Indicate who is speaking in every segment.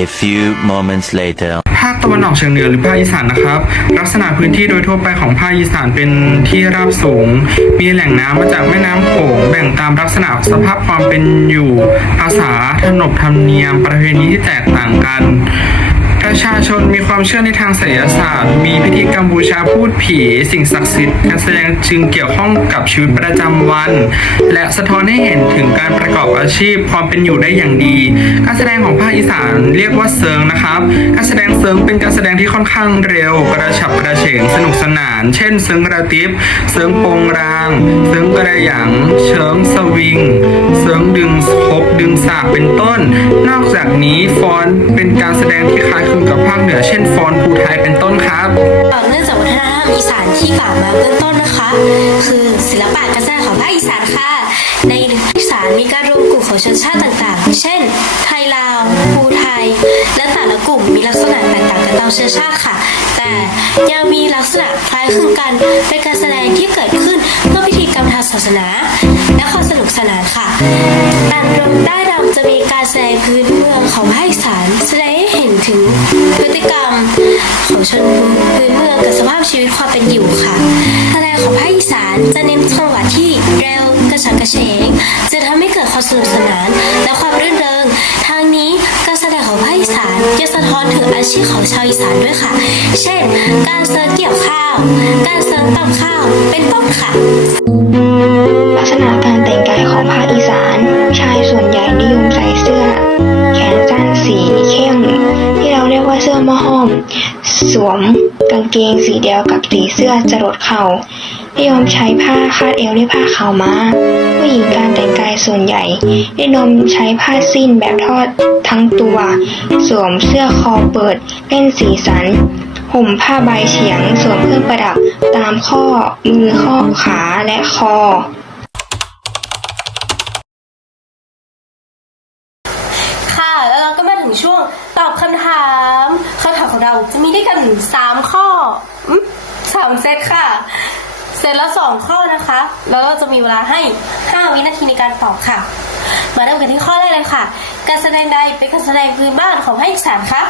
Speaker 1: A few moments later.
Speaker 2: ภาคตะวันออกเฉียงเหนือหรือภาคอีสานนะครับ ลักษณะพื้นที่โดยทั่วไปของภาคอีสานเป็นที่ราบสูง มีแหล่งน้ำมาจากแม่น้ำโขงแบ่งตามลักษณะสภาพความเป็นอยู่ ภาษาขนบธรรมเนียม ประเพณีที่แตกต่างกัน ประชาชนมีความเชื่อในทางไสยศาสตร์ มีพิธีกรรมบูชาพูดผี สิ่งศักดิ์สิทธิ์การแสดงจึงเกี่ยวข้องกับชีวิตประจำวัน และสะท้อนให้เห็นถึงการประกอบอาชีพความเป็นอยู่ได้อย่างดี การแสดงของภาคอีสานเรียกว่าเซิงนะครับ การแสดงเซิงเป็นการแสดงที่ค่อนข้างเร็ว กระฉับกระเฉงสนุกสนาน เช่น เซิงกระติบเซิงโปงราง เซิงกระหยังเชิงสวิง เซิงดึงคบดึงสากเป็นต้น นอกจากนี้ฟอนเป็นการแสดงที่คล้ายคลึงกับภาคเหนือเช่น ฟอนภูไทยเป็นต้นครับ
Speaker 3: ต่อเนื่องจากวัฒนธรรมอีสานที่กล่าวมาเบื้องต้นนะคะ คือศิลปะการแสดงของภาคอีสานค่ะ ในอีสานมีการรวมกลุ่มของชนชาติต่างๆ เช่น ไทยลาวภูไทย และแต่ละกลุ่มมีลักษณะแตกต่างกันตามเชื้อชาติค่ะ แต่ยังมีลักษณะคล้ายคลึงกันเป็นการแสดงที่เกิดขึ้นเพื่อพิธีกรรมทางศาสนาและความสนุกสนานค่ะการรวม ของชนพื้นเมืองกับสภาพชีวิตความเป็นอยู่ค่ะแสดงของภาคอีสานจะเน้นจังหวะที่เร็วกระฉับกระเฉงจะทำให้เกิดความสนุกสนานและความรื่นเริง ทางนี้การแสดงของภาคอีสานยังสะท้อนถึงอาชีพของชาวอีสานด้วยค่ะ เช่น การเสิร์ฟเกี่ยวข้าว การเสิร์ฟตำข้าวเป็นต้นค่ะ
Speaker 4: ลักษณะการแต่งกาย สวมกางเกงสีเดียวกับสีเสื้อจรดเข่านิยมใช้ผ้าคาดเอวด้วยผ้าขาวม้า ผู้หญิงการแต่งกายส่วนใหญ่นิยมใช้ผ้าสิ้นแบบทอดทั้งตัว สวมเสื้อคอเปิดเล่นสีสัน ห่มผ้าใบเฉียงสวมเครื่องประดับตามข้อมือข้อขาและคอ
Speaker 3: ค่ะแล้วเราก็มาถึงช่วง เราจะมีด้วยกันสามข้อสามเซตค่ะเซตละสองข้อนะคะ แล้วเราจะมีเวลาให้ห้าวินาทีในการตอบค่ะ มาเริ่มกันที่ข้อแรกเลยค่ะ การแสดงใดเป็นการแสดงพื้นบ้านของภาคอีสานคะ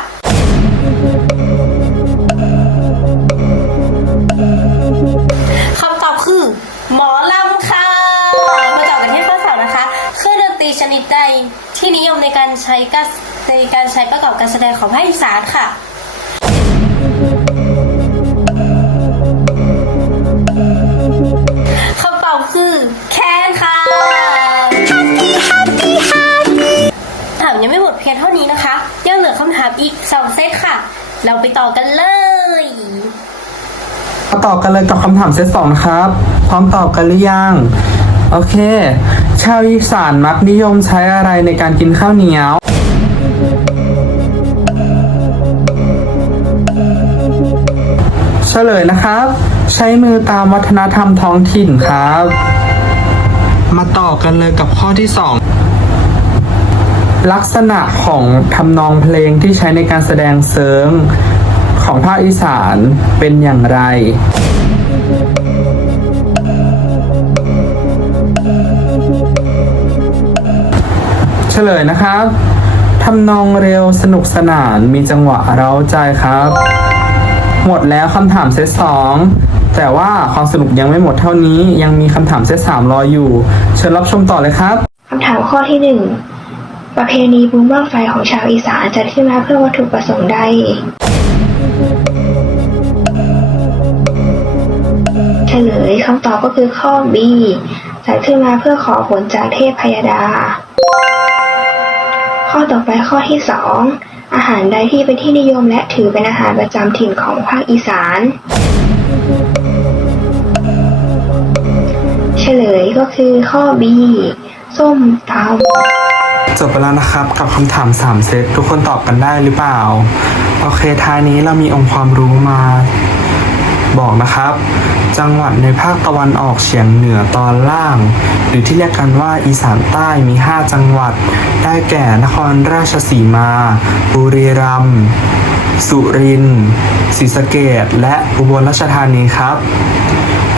Speaker 3: คำตอบคือ หมอลำค่ะ มาต่อกันที่ข้อสามนะคะ เครื่องดนตรีชนิดใดที่นิยมในการใช้การในการใช้ประกอบการแสดงของภาคอีสานค่ะ เพียงเท่านี้นะคะ ยังเหลือคำถามอีกสองเซตค่ะ เราไปต่อกันเลย
Speaker 2: มาตอบกันเลยกับคำถามเซตสองนะครับ พร้อมตอบกันหรือยัง โอเค ชาวอีสานมักนิยมใช้อะไรในการกินข้าวเหนียวเฉลยนะครับ ใช้มือตามวัฒนธรรมท้องถิ่นครับ มาต่อกันเลยกับข้อที่ 2 ลักษณะของทำนองเพลงที่ใช้ในการแสดงเสริงของภาคอีสานเป็นอย่างไรเฉลยนะครับ ทำนองเร็วสนุกสนานมีจังหวะเร้าใจครับ หมดแล้วคำถามเซตสองแต่ว่าความสนุกยังไม่หมดเท่านี้ ยังมีคำถามเซตสามรออยู่ เชิญรับชมต่อเลยครับ
Speaker 4: คำถามข้อที่หนึ่ง ประเพณีบุญบ้างไฟของชาวอีสานจัดขึ้นมาเพื่อวัตถุประสงค์ใดเฉลยคำตอบก็คือข้อ B จัดขึ้นมาเพื่อขอผลจากเทพพยดา ข้อต่อไปข้อที่สองอาหารใดที่เป็นที่นิยมและถือเป็นอาหารประจำถิ่นของภาคอีสาน เฉลยก็คือข้อ B ส้มตำ
Speaker 2: จบไปแล้วนะครับกับคำถาม 3 เซตทุกคนตอบกันได้หรือเปล่า โอเคท้ายนี้เรามีองค์ความรู้มาบอกนะครับ จังหวัดในภาคตะวันออกเฉียงเหนือตอนล่าง หรือที่เรียกกันว่าอีสานใต้มี 5 จังหวัด ได้แก่นครราชสีมา บุรีรัมย์สุรินทร์ศรีสะเกษและอุบลราชธานีครับ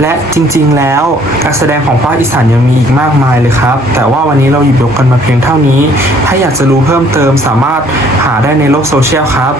Speaker 2: และจริงๆแล้วการแสดงของภาคอีสานยังมีอีกมากมายเลยครับ แต่ว่าวันนี้เราหยิบยกกันมาเพียงเท่านี้ ถ้าอยากจะรู้เพิ่มเติมสามารถหาได้ในโลกโซเชียลครับ